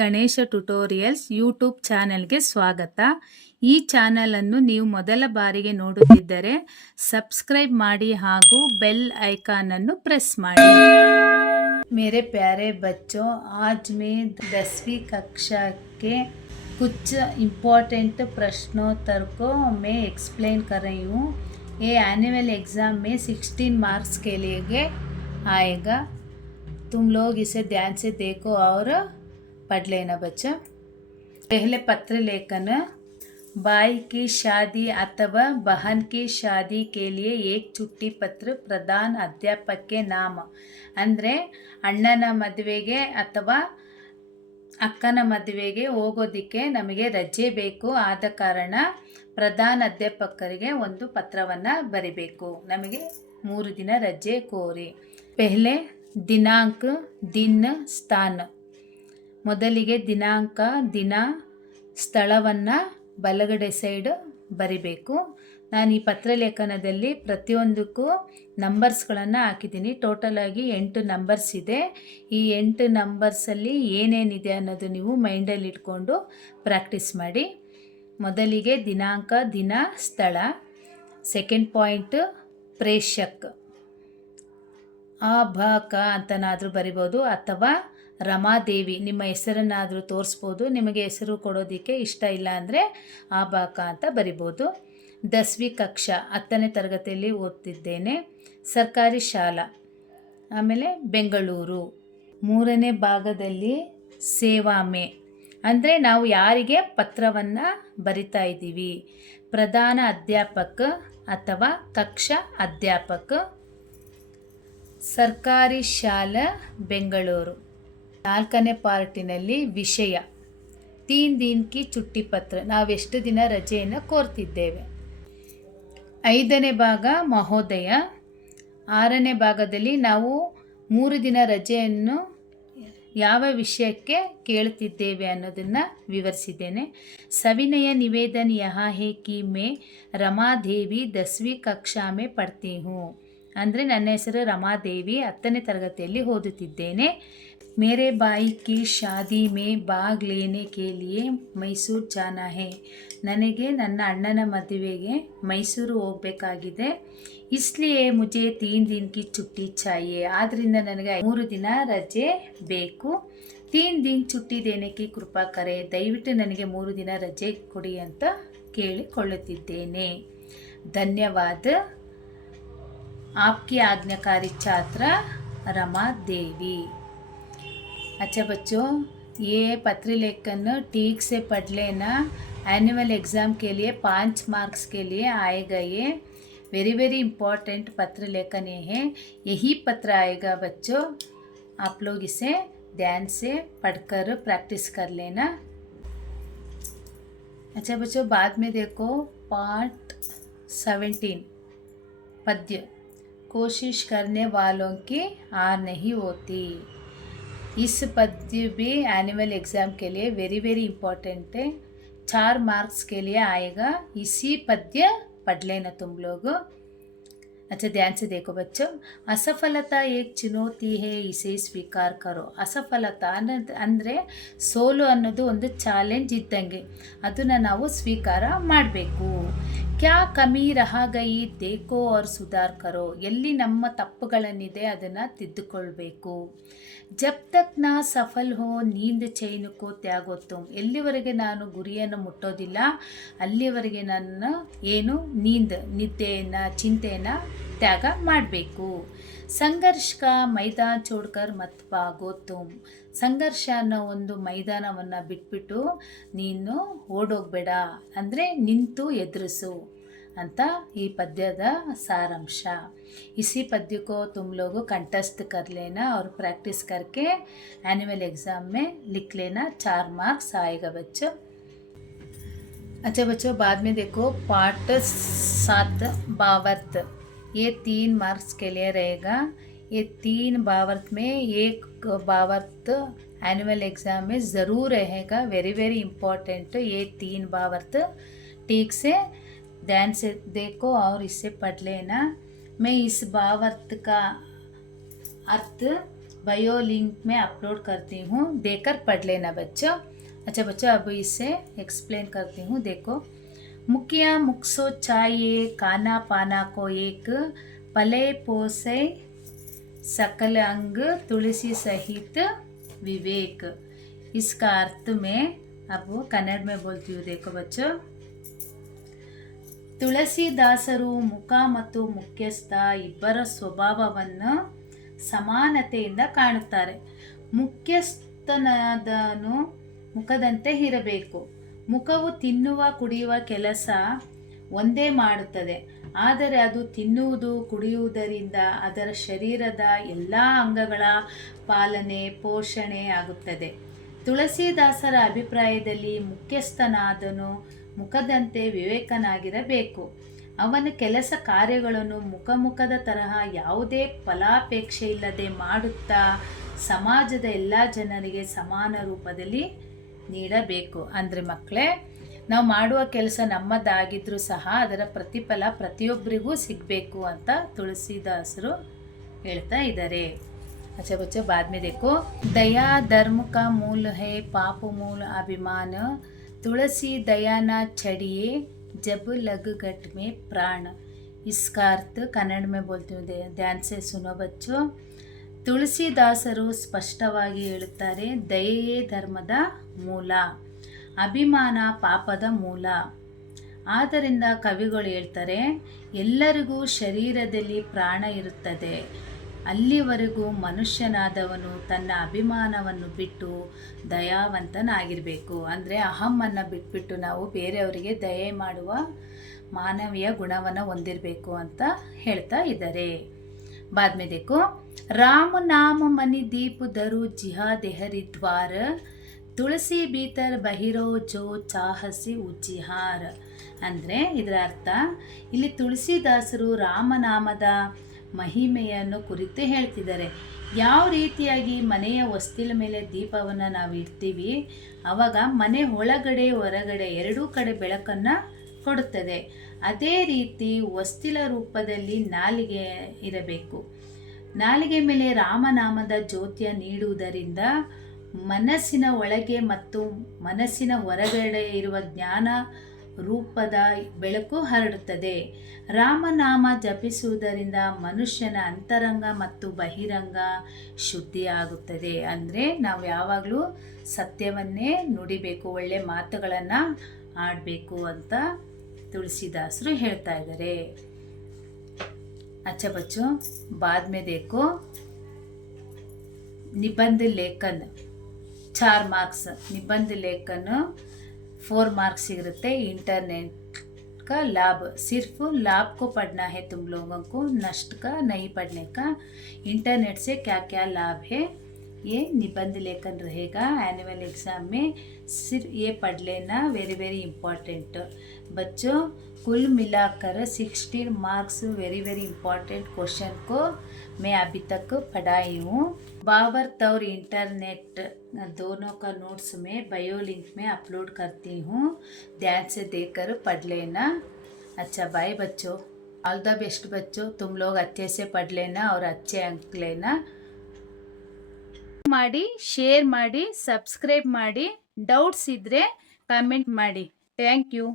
Ganesha tutorials YouTube ಚಾನೆಲ್ಗೆ ಸ್ವಾಗತ. ಈ ಚಾನೆಲ್ ಅನ್ನು ನೀವು ಮೊದಲ ಬಾರಿಗೆ ನೋಡುತ್ತಿದ್ದರೆ ಸಬ್ಸ್ಕ್ರೈಬ್ ಮಾಡಿ ಹಾಗೂ ಬೆಲ್ ಐಕಾನ್ ಅನ್ನು ಪ್ರೆಸ್ ಮಾಡಿ. मेरे प्यारे बच्चों, आज मैं 10वीं कक्षा के कुछ इम्पोर्टेंट प्रश्नोत्तर को मैं एक्सप्लेन कर रही हूँ. ये एनुअल एग्ज़ाम में 16 मार्क्स के लिए आएगा. तुम लोग इसे ध्यान से देखो और पढ़ लेना बच्चा. पहले पत्र लेखन. भाई की शादी अथवा बहन की शादी के लिए एक छुट्टी पत्र प्रधान अध्यापक के नाम. ಅಂದರೆ ಅಣ್ಣನ ಮದುವೆಗೆ ಅಥವಾ ಅಕ್ಕನ ಮದುವೆಗೆ ಹೋಗೋದಕ್ಕೆ ನಮಗೆ ರಜೆ ಬೇಕು. ಆದ ಕಾರಣ ಪ್ರಧಾನ ಅಧ್ಯಾಪಕರಿಗೆ ಒಂದು ಪತ್ರವನ್ನು ಬರಿಬೇಕು. ನಮಗೆ 3 ದಿನ ರಜೆ ಕೋರಿ. ಪೆಹ್ಲೆ ದಿನಾಂಕ, ದಿನ, ಸ್ಥಾನ. ಮೊದಲಿಗೆ ದಿನಾಂಕ, ದಿನ, ಸ್ಥಳವನ್ನು ಬಲಗಡೆ ಸೈಡ್ ಬರಿಬೇಕು. ನಾನು ಈ ಪತ್ರಲೇಖನದಲ್ಲಿ ಪ್ರತಿಯೊಂದಕ್ಕೂ ನಂಬರ್ಸ್ಗಳನ್ನು ಹಾಕಿದ್ದೀನಿ. ಟೋಟಲ್ ಆಗಿ 8 ನಂಬರ್ಸ್ ಇದೆ. ಈ 8 ನಂಬರ್ಸಲ್ಲಿ ಏನೇನಿದೆ ಅನ್ನೋದು ನೀವು ಮೈಂಡಲ್ಲಿ ಇಟ್ಕೊಂಡು ಪ್ರಾಕ್ಟೀಸ್ ಮಾಡಿ. ಮೊದಲಿಗೆ ದಿನಾಂಕ, ದಿನ, ಸ್ಥಳ. ಸೆಕೆಂಡ್ ಪಾಯಿಂಟ್ ಪ್ರೇಷಕ್. ಆ ಬ ಕ ಅಂತನಾದರೂ ಬರಿಬೋದು ಅಥವಾ ರಮಾದೇವಿ ನಿಮ್ಮ ಹೆಸರನ್ನಾದರೂ ತೋರಿಸ್ಬೋದು. ನಿಮಗೆ ಹೆಸರು ಕೊಡೋದಕ್ಕೆ ಇಷ್ಟ ಇಲ್ಲ ಅಂದರೆ ಆ ಬ ಕ ಅಂತ ಬರಿಬೋದು. 10वीं ಕಕ್ಷಾ 10ನೇ ತರಗತಿಯಲ್ಲಿ ಓದ್ತಿದ್ದೇನೆ. ಸರ್ಕಾರಿ ಶಾಲಾ. ಆಮೇಲೆ ಬೆಂಗಳೂರು. 3ನೇ ಭಾಗದಲ್ಲಿ ಸೇವಾಮೆ ಅಂದರೆ ನಾವು ಯಾರಿಗೆ ಪತ್ರವನ್ನು ಬರಿತಾ ಇದ್ದೀವಿ. ಪ್ರಧಾನ ಅಧ್ಯಾಪಕ ಅಥವಾ ಕಕ್ಷಾ ಅಧ್ಯಾಪಕ. ಸರ್ಕಾರಿ ಶಾಲಾ ಬೆಂಗಳೂರು. 4ನೇ ಪಾರ್ಟಿನಲ್ಲಿ ವಿಷಯ 3 ದಿನ ಕಿ ಚುಟ್ಟಿ ಪತ್ರ. ನಾವು ಎಷ್ಟು ದಿನ ರಜೆಯನ್ನು ಕೋರ್ತಿದ್ದೇವೆ. 5ನೇ ಭಾಗ ಮಹೋದಯ. 6ನೇ ಭಾಗದಲ್ಲಿ ನಾವು 3 ದಿನ ರಜೆಯನ್ನು ಯಾವ ವಿಷಯಕ್ಕೆ ಕೇಳುತ್ತಿದ್ದೇವೆ ಅನ್ನೋದನ್ನು ವಿವರಿಸಿದ್ದೇನೆ. ಸವಿನಯ ನಿವೇದನ್ ಯಹಾ ಹೇ ಕಿ ಮೇ ರಮಾದೇವಿ 10वीं ಕಕ್ಷಾ ಮೇ ಪಡ್ತಿ ಹೂँ. ಅಂದರೆ ನನ್ನ ಹೆಸರು ರಮಾದೇವಿ, 10ನೇ ತರಗತಿಯಲ್ಲಿ ಓದುತ್ತಿದ್ದೇನೆ. मेरे भाई की शादी में भाग लेने के लिए ಮೈಸೂರು ಜಾನಾ ಹೇ. ನನಗೆ ನನ್ನ ಅಣ್ಣನ ಮದುವೆಗೆ ಮೈಸೂರು ಹೋಗಬೇಕಾಗಿದೆ. ಇಸ್ಲಿಯೇ ಮುಜೆ 3 दिन की छुट्टी चाहिए. ಆದ್ದರಿಂದ ನನಗೆ 3 ದಿನ ರಜೆ ಬೇಕು. 3 दिन छुट्टी देने की कृपा करे. ದಯವಿಟ್ಟು ನನಗೆ 3 ದಿನ ರಜೆ ಕೊಡಿ ಅಂತ ಕೇಳಿಕೊಳ್ಳುತ್ತಿದ್ದೇನೆ. ಧನ್ಯವಾದ. आपकी आज्ञाकारी छात्र रमा देवी. अच्छा बच्चों, ये पत्र लेखन ठीक से पढ़ लेना. एनुअल एग्ज़ाम के लिए 5 मार्क्स के लिए आएगा. ये वेरी इम्पोर्टेंट पत्र लेखन है. यही पत्र आएगा बच्चों. आप लोग इसे ध्यान से पढ़कर प्रैक्टिस कर लेना. अच्छा बच्चों, बाद में देखो पार्ट 17 पद्य. कोशिश करने वालों की हार नहीं होती. इस पद्य भी एनुअल एग्ज़ाम के लिए वेरी इम्पोर्टेंट है. 4 मार्क्स के लिए आएगा. इसी पद्य पढ़ लेना तुम लोग. अच्छा ध्यान से देखो बच्चों. असफलता एक चुनौती है, इसे स्वीकार करो. असफलता ಅಂದರೆ ಸೋಲು ಅನ್ನೋದು ಒಂದು ಚಾಲೆಂಜ್ ಇದ್ದಂಗೆ, ಅದನ್ನು ನಾವು ಸ್ವೀಕಾರ ಮಾಡಬೇಕು. ಕ್ಯಾ ಕಮಿ ರಹ ಗಯಿ ದೇಖೋ ಔರ್ ಸುಧಾರ್ ಕರೋ. ಎಲ್ಲಿ ನಮ್ಮ ತಪ್ಪುಗಳನ್ನಿದೆ ಅದನ್ನು ತಿದ್ದುಕೊಳ್ಬೇಕು. ಜಬ್ ತಕ್ ನಾ ಸಫಲ್ ಹೋ ನೀಂದ್ ಚೈನ್ ಕೋ ತ್ಯಾಗೋ ತುಮ್. ಎಲ್ಲಿವರೆಗೆ ನಾನು ಗುರಿಯನ್ನು ಮುಟ್ಟೋದಿಲ್ಲ ಅಲ್ಲಿವರೆಗೆ ನಾನು ನಿದ್ದೆಯನ್ನು ಚಿಂತೆಯನ್ನು ತ್ಯಾಗ ಮಾಡಬೇಕು. ಸಂಘರ್ಷ ಕಾ ಮೈದಾನ ಚೋಡ್ಕರ್ ಮತ್ ಭಾಗೋ ತುಮ್. ಸಂಘರ್ಷ ಅನ್ನೋ ಒಂದು ಮೈದಾನವನ್ನು ಬಿಟ್ಬಿಟ್ಟು ನೀನು ಓಡೋಗ್ಬೇಡ, ಅಂದರೆ ನಿಂತು ಎದುರಿಸು ಅಂತ ಈ ಪದ್ಯದ ಸಾರಾಂಶ. इसी पद्य को तुम लोग कंठस्थ कर लेना और प्रैक्टिस करके एनुअल एग्ज़ाम में लिख लेना. 4 मार्क्स आएगा बच्चों. अच्छा बच्चों, बाद में देखो पार्ट 7 भावार्थ. ये 3 मार्क्स के लिए रहेगा. ये 3 भावार्थ में एक भावार्थ एनुअल एग्ज़ाम में ज़रूर रहेगा. Very important. ये 3 भावार्थ ठीक से ध्यान से देखो और इससे पढ़ लेना. मैं इस भावार्थ का अर्थ बायो लिंक में अपलोड करती हूँ, देकर पढ़ लेना बच्चों। अच्छा बच्चों, अब इसे एक्सप्लेन करती हूँ, देखो। मुखिया मुखसो चाहिए खाना पाना को एक पले पोसे सकल अंग तुलसी सहित विवेक। इसका अर्थ में अब कन्नड़ में बोलती हूँ, देखो बच्चों। ತುಳಸಿದಾಸರು ಮುಖ ಮತ್ತು ಮುಖ್ಯಸ್ಥ ಇಬ್ಬರ ಸ್ವಭಾವವನ್ನು ಸಮಾನತೆಯಿಂದ ಕಾಣುತ್ತಾರೆ. ಮುಖ್ಯಸ್ಥನಾದನು ಮುಖದಂತೆ ಇರಬೇಕು. ಮುಖವು ತಿನ್ನುವ ಕುಡಿಯುವ ಕೆಲಸ ಒಂದೇ ಮಾಡುತ್ತದೆ, ಆದರೆ ಅದು ತಿನ್ನುವುದು ಕುಡಿಯುವುದರಿಂದ ಅದರ ಶರೀರದ ಎಲ್ಲ ಅಂಗಗಳ ಪಾಲನೆ ಪೋಷಣೆ ಆಗುತ್ತದೆ. ತುಳಸಿದಾಸರ ಅಭಿಪ್ರಾಯದಲ್ಲಿ ಮುಖ್ಯಸ್ಥನಾದನು ಮುಖದಂತೆ ವಿವೇಕನಾಗಿರಬೇಕು. ಅವನ ಕೆಲಸ ಕಾರ್ಯಗಳನ್ನು ಮುಖದ ತರಹ ಯಾವುದೇ ಫಲಾಪೇಕ್ಷೆ ಇಲ್ಲದೆ ಮಾಡುತ್ತಾ ಸಮಾಜದ ಎಲ್ಲ ಜನರಿಗೆ ಸಮಾನ ರೂಪದಲ್ಲಿ ನೀಡಬೇಕು. ಅಂದರೆ ಮಕ್ಕಳೇ, ನಾವು ಮಾಡುವ ಕೆಲಸ ನಮ್ಮದಾಗಿದ್ರೂ ಸಹ ಅದರ ಪ್ರತಿಫಲ ಪ್ರತಿಯೊಬ್ಬರಿಗೂ ಸಿಗಬೇಕು ಅಂತ ತುಳಸಿದಾಸರು ಹೇಳ್ತಾ ಇದ್ದಾರೆ. अच्छा बच्चों, बाद में देखो। दया धर्म का मूल है, पाप मूल अभिमान। तुलसी दया न छड़िए जब लग घट में प्राण। इसका अर्थ कन्नड़ में बोलती हूँ, ध्यान से सुनो बच्चों। ತುಳಸಿದಾಸರು ಸ್ಪಷ್ಟವಾಗಿ ಹೇಳುತ್ತಾರೆ, ದಯೆಯೇ ಧರ್ಮದ ಮೂಲ, ಅಭಿಮಾನ ಪಾಪದ ಮೂಲ. ಆದ್ದರಿಂದ ಕವಿಗಳು ಹೇಳ್ತಾರೆ, ಎಲ್ಲರಿಗೂ ಶರೀರದಲ್ಲಿ ಪ್ರಾಣ ಇರುತ್ತದೆ, ಅಲ್ಲಿವರೆಗೂ ಮನುಷ್ಯನಾದವನು ತನ್ನ ಅಭಿಮಾನವನ್ನು ಬಿಟ್ಟು ದಯಾವಂತನಾಗಿರಬೇಕು. ಅಂದರೆ ಅಹಮ್ಮನ್ನು ಬಿಟ್ಬಿಟ್ಟು ನಾವು ಬೇರೆಯವರಿಗೆ ದಯೆ ಮಾಡುವ ಮಾನವೀಯ ಗುಣವನ್ನು ಹೊಂದಿರಬೇಕು ಅಂತ ಹೇಳ್ತಾ ಇದ್ದಾರೆ. बाद में देखो। राम नाम मनि दीप धरु जिहाद हरिद्वार, ತುಳಸಿ ಭೀತರ್ ಬಹಿರೋ ಜೋ ಚಾಹಸಿ ಉಜ್ಜಿಹಾರ. ಅಂದರೆ ಇದರ ಅರ್ಥ, ಇಲ್ಲಿ ತುಳಸಿದಾಸರು ರಾಮನಾಮದ ಮಹಿಮೆಯನ್ನು ಕುರಿತು ಹೇಳ್ತಿದ್ದಾರೆ. ಯಾವ ರೀತಿಯಾಗಿ ಮನೆಯ ಹೊಸ್ತಿಲ ಮೇಲೆ ದೀಪವನ್ನು ನಾವು ಇಡ್ತೀವಿ, ಆವಾಗ ಮನೆ ಒಳಗಡೆ ಹೊರಗಡೆ ಎರಡೂ ಕಡೆ ಬೆಳಕನ್ನು ಕೊಡುತ್ತದೆ. ಅದೇ ರೀತಿ ಹೊಸ್ತಿಲ ರೂಪದಲ್ಲಿ ನಾಲಿಗೆ ಇರಬೇಕು. ನಾಲಿಗೆ ಮೇಲೆ ರಾಮನಾಮದ ಜ್ಯೋತಿಯ ನೀಡುವುದರಿಂದ ಮನಸ್ಸಿನ ಒಳಗೆ ಮತ್ತು ಮನಸ್ಸಿನ ಹೊರಗಡೆ ಇರುವ ಜ್ಞಾನ ರೂಪದ ಬೆಳಕು ಹರಡುತ್ತದೆ. ರಾಮನಾಮ ಜಪಿಸುವುದರಿಂದ ಮನುಷ್ಯನ ಅಂತರಂಗ ಮತ್ತು ಬಹಿರಂಗ ಶುದ್ಧಿಯಾಗುತ್ತದೆ. ಅಂದರೆ ನಾವು ಯಾವಾಗಲೂ ಸತ್ಯವನ್ನೇ ನುಡಿಬೇಕು, ಒಳ್ಳೆ ಮಾತುಗಳನ್ನು ಆಡಬೇಕು ಅಂತ ತುಳಸಿದಾಸರು ಹೇಳ್ತಾ ಇದ್ದಾರೆ. अच्छा बच्चों, बाद में देखो। निबंध लेखन 4 मार्क्स, निबंध लेखन 4 मार्क्स सिगते। इंटरनेट का लाभ, सिर्फ लाभ को पढ़ना है तुम लोगों को, नष्ट का नहीं पढ़ने का। इंटरनेट से क्या क्या लाभ है ये निबंध लेखन रहेगा एनुअल एग्ज़ाम में, सिर्फ ये पढ़ लेना, वेरी वेरी इम्पॉर्टेंट बच्चों। कुल मिलाकर 16 marks very very important question को मैं अभी तक पढ़ाई हूँ। बावर्थ और इंटरनेट दोनों का नोट्स में बायो लिंक में अपलोड करती हूँ, ध्यान से देखकर पढ़ लेना। अच्छा बाय बच्चों, ऑल द बेस्ट बच्चों, तुम लोग अच्छे से पढ़ लेना और अच्छे अंक लेना। ಮಾಡಿ, ಶೇರ್ ಮಾಡಿ, ಸಬ್ಸ್ಕ್ರೈಬ್ ಮಾಡಿ, ಡೌಟ್ಸ್ ಇದ್ದರೆ ಕಮೆಂಟ್ ಮಾಡಿ. Thank you.